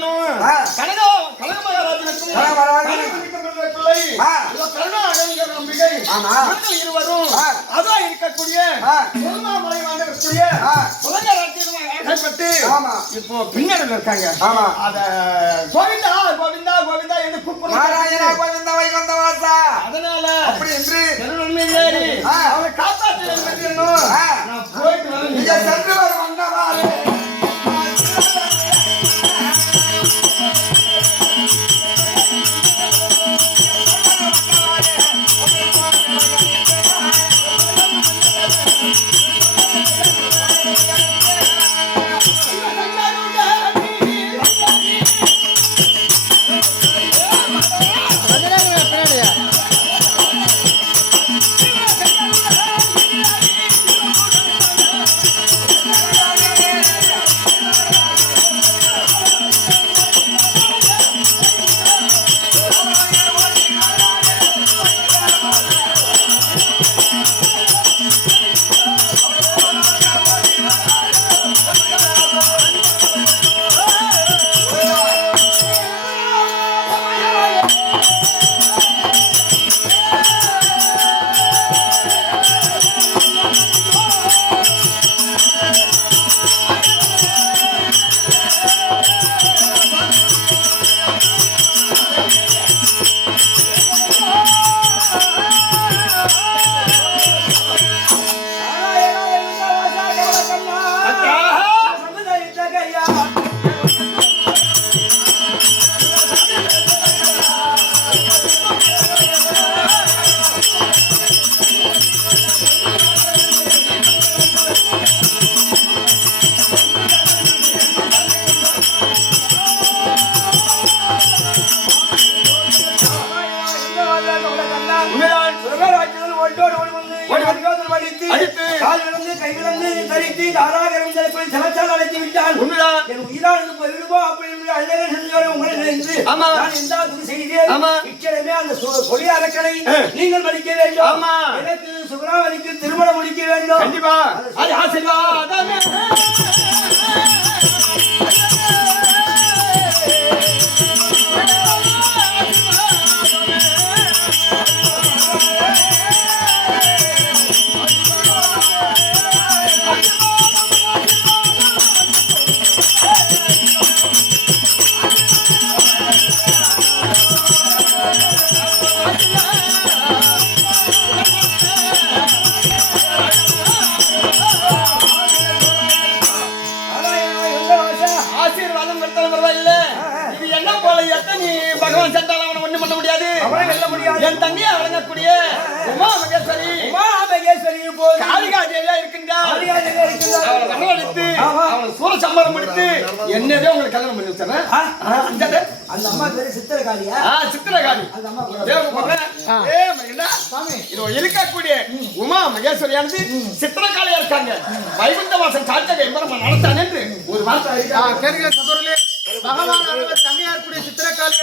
ஆ. கனகா கனக மகாராஜனுக்கும் பிள்ளை கருணாகரங்கிற நம்பிக்கை இருவரும். அதான் இருக்கக்கூடிய. திருவண்ணாமலை வாண்டக்கூடிய. உலக ராஜ்யமாக அகப்பட்டு ஆமா. இப்போ பின்னணியில் இருக்காங்க ஆமா. அத கோவிந்தா கோவிந்தா கோவிந்தா என்று கூப்பிடுறாங்க நாராயணா கோவிந்த வைகுந்த வாசா அதனால அப்படி என்று நன்மை ஏறி ஆ. அவரை காப்பாற்ற வேண்டும் அடித்து. உண்மைதான். என் உயிரானது போயிடுமோ அப்படி என்று அழுதலை செஞ்சோரை உங்களை ஆமா. நான் எந்த துணி செய்தேன் ஆமா. அந்த சு- கொடி அரக்கனை. நீங்கள் வேண்டும் ஆமா. எனக்கு சுகராவதிக்கு திருமணம் முடிக்க வேண்டும் கண்டிப்பா அது ஆசீர்வாதமே நீ பகவான் அவனை ஒண்ணும் பண்ண முடியாது அவனை வெல்ல முடியாது. என் தங்கையை வழங்கக்கூடிய உமா மகேஸ்வரி உமா மகேஸ்வரி போது காளிகா தேவியா இருக்கின்றார் ஆதியானவர் இருக்கின்றார். அவளை வரவழைத்து ஆமா. அவளை சூழ சம்பாரம் முடித்து என்னதே உங்களுக்கு கல்யாணம் பண்ணி வச்சிடறேன் ஆ? அந்த அந்த அம்மா பேரு சித்திரகாளியா ஆ சித்திரகாளி அந்த அம்மா பேரு. தேவ பொண்ணு. ஏ மகேண்டா. இதோ இருக்கக்கூடிய உமா மகேஸ்வரியானது சித்திரகாளியா இருக்காங்க வைகுண்ட காட்சக எம்பரமா நடத்தான் என்று ஒரு வார்த்தை கேட்கிற பகவான் ఇప్పుడు చిత్రకాళి